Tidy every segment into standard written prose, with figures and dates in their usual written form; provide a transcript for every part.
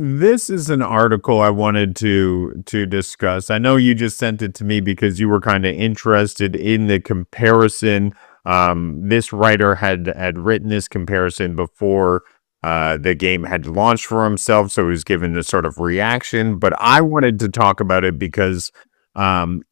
this is an article I wanted to discuss. I know you just sent it to me because you were kind of interested in the comparison. This writer had written this comparison before the game had launched for himself, so he was given this sort of reaction. But I wanted to talk about it because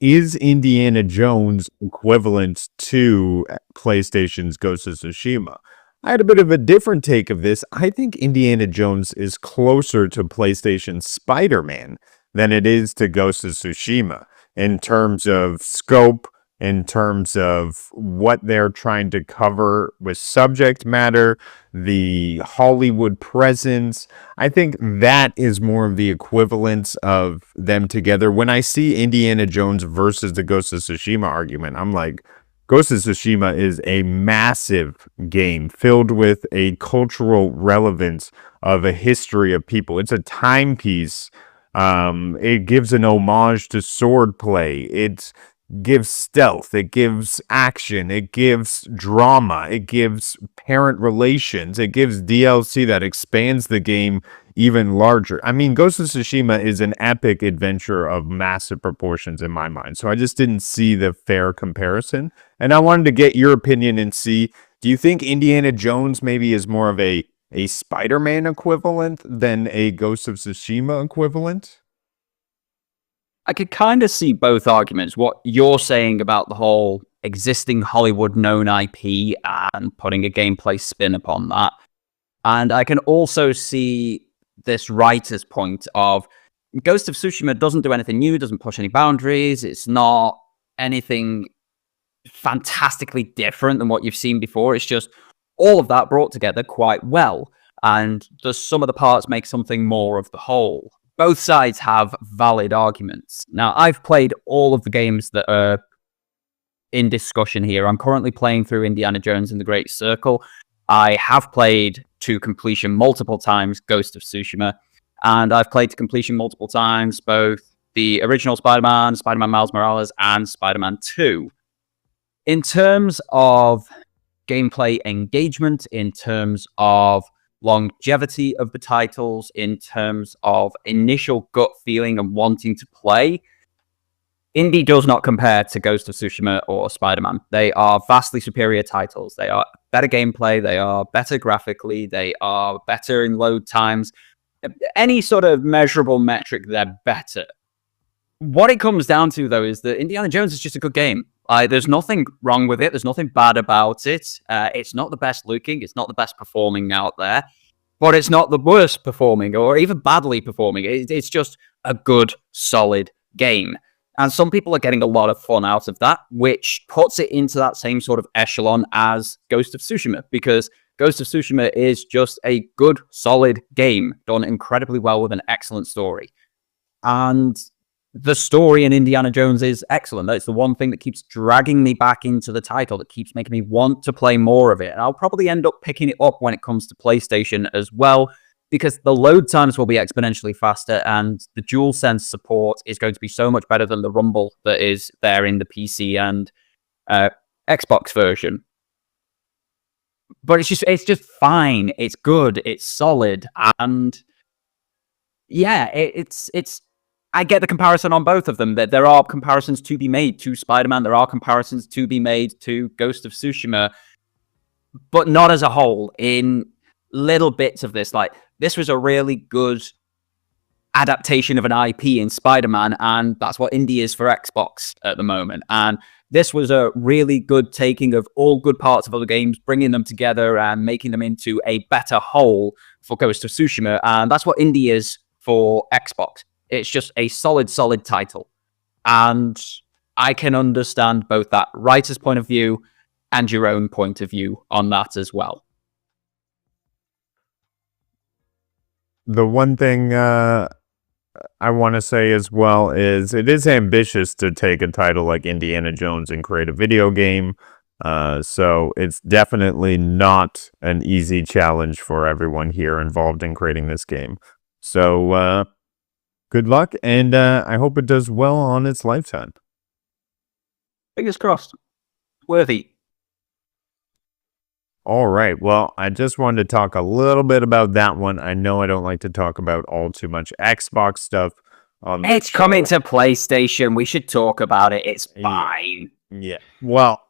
is Indiana Jones equivalent to PlayStation's Ghost of Tsushima? I had a bit of a different take of this. I think Indiana Jones is closer to PlayStation's Spider-Man than it is to Ghost of Tsushima in terms of scope, in terms of what they're trying to cover with subject matter, the Hollywood presence. I think that is more of the equivalence of them together. When I see Indiana Jones versus the Ghost of Tsushima argument, I'm like, Ghost of Tsushima is a massive game filled with a cultural relevance of a history of people. It's a timepiece. It gives an homage to swordplay. It gives stealth. It gives action. It gives drama. It gives parent relations. It gives DLC that expands the game even larger. I mean, Ghost of Tsushima is an epic adventure of massive proportions in my mind. So I just didn't see the fair comparison. And I wanted to get your opinion and see, do you think Indiana Jones maybe is more of a Spider-Man equivalent than a Ghost of Tsushima equivalent? I could kind of see both arguments. What you're saying about the whole existing Hollywood known IP and putting a gameplay spin upon that. And I can also see this writer's point of Ghost of Tsushima doesn't do anything new, doesn't push any boundaries. It's not anything fantastically different than what you've seen before. It's just all of that brought together quite well. And the sum of the parts make something more of the whole. Both sides have valid arguments. Now, I've played all of the games that are in discussion here. I'm currently playing through Indiana Jones and the Great Circle. I have played to completion multiple times Ghost of Tsushima, and I've played to completion multiple times both the original Spider-Man, Spider-Man Miles Morales, and Spider-Man 2. In terms of gameplay engagement, in terms of longevity of the titles, in terms of initial gut feeling and wanting to play, Indy does not compare to Ghost of Tsushima or Spider-Man. They are vastly superior titles. They are better gameplay, they are better graphically, they are better in load times. Any sort of measurable metric, they're better. What it comes down to, though, is that Indiana Jones is just a good game. There's nothing wrong with it. There's nothing bad about it. It's not the best looking. It's not the best performing out there. But it's not the worst performing or even badly performing. It's just a good, solid game. And some people are getting a lot of fun out of that, which puts it into that same sort of echelon as Ghost of Tsushima, because Ghost of Tsushima is just a good, solid game done incredibly well with an excellent story. And the story in Indiana Jones is excellent. That's the one thing that keeps dragging me back into the title, that keeps making me want to play more of it. And I'll probably end up picking it up when it comes to PlayStation as well, because the load times will be exponentially faster and the DualSense support is going to be so much better than the rumble that is there in the PC and Xbox version. But it's just fine. It's good. It's solid. And yeah, it's I get the comparison on both of them. That there are comparisons to be made to Spider-Man. There are comparisons to be made to Ghost of Tsushima, but not as a whole. In little bits of this, like this was a really good adaptation of an IP in Spider-Man, and that's what Indie is for Xbox at the moment. And this was a really good taking of all good parts of other games, bringing them together and making them into a better whole for Ghost of Tsushima. And that's what Indie is for Xbox. It's just a solid, solid title. And I can understand both that writer's point of view and your own point of view on that as well. The one thing I want to say as well is it is ambitious to take a title like Indiana Jones and create a video game. So it's definitely not an easy challenge for everyone here involved in creating this game. So good luck, and I hope it does well on its lifetime. Fingers crossed. Worthy. All right. Well, I just wanted to talk a little bit about that one. I know I don't like to talk about all too much Xbox stuff on this It's coming show. to PlayStation. We should talk about it. It's Yeah. fine. Yeah. Well,